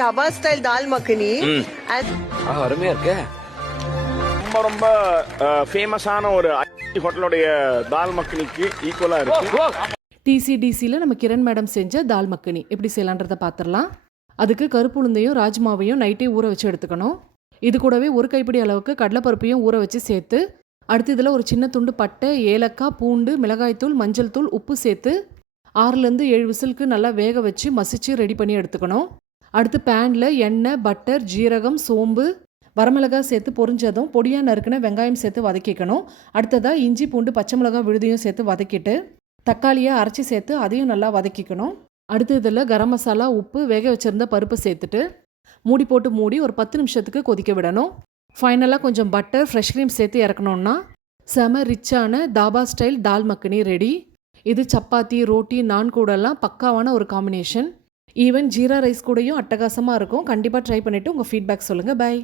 டாபா style தால் மக்னி அருமையா இருக்கே. ரொம்ப ரொம்ப ஃபேமஸான ஒரு ஹோட்டலுடைய தால் மக்னிக்கு ஈக்குவலா இருக்கு. டிசிடிசியில் நம்ம கிரண் மேடம் செஞ்ச தால் மக்கனி. எப்படி செய்யலான்றதை பார்த்துடலாம் அதுக்கு கருப்பு உளுந்தையும் ராஜ்மாவையும் நைட்டே ஊற வச்சு எடுத்துக்கணும். இது கூடவே ஒரு கைப்பிடி அளவுக்கு கடலைப்பருப்பையும் ஊற வச்சு சேர்த்து அடுத்து இதில் ஒரு சின்ன துண்டு பட்டை ஏலக்காய் பூண்டு மிளகாய்த்தூள் மஞ்சள் தூள் உப்பு சேர்த்து ஆறுலேருந்து ஏழு விசிலுக்கு நல்லா வேக வச்சு மசிச்சு ரெடி பண்ணி எடுத்துக்கணும். அடுத்து பேனில் எண்ணெய் பட்டர் ஜீரகம் சோம்பு வரமிளகாய் சேர்த்து பொரிஞ்சதும் பொடியாக நறுக்கின வெங்காயம் சேர்த்து வதக்கிக்கணும். அடுத்ததாக இஞ்சி பூண்டு பச்சை மிளகாய் விழுதியும் சேர்த்து வதக்கிட்டு தக்காளியை அரைச்சி சேர்த்து அதையும் நல்லா வதக்கிக்கணும். அடுத்து இதில் கரம் மசாலா உப்பு வேக வச்சுருந்த பருப்பு சேர்த்துட்டு மூடி போட்டு மூடி ஒரு பத்து நிமிஷத்துக்கு கொதிக்க விடணும். ஃபைனலாக கொஞ்சம் பட்டர் ஃப்ரெஷ் க்ரீம் சேர்த்து இறக்கணுன்னா செம ரிச்சான தாபா ஸ்டைல் தால் மக்கனி ரெடி இது சப்பாத்தி ரோட்டி நான் கூடலாம் பக்காவான ஒரு காம்பினேஷன் ஈவன் ஜீரா ரைஸ் கூடயும் அட்டகாசமாக இருக்கும். கண்டிப்பாக ட்ரை பண்ணிவிட்டு உங்கள் ஃபீட்பேக் சொல்லுங்கள் பை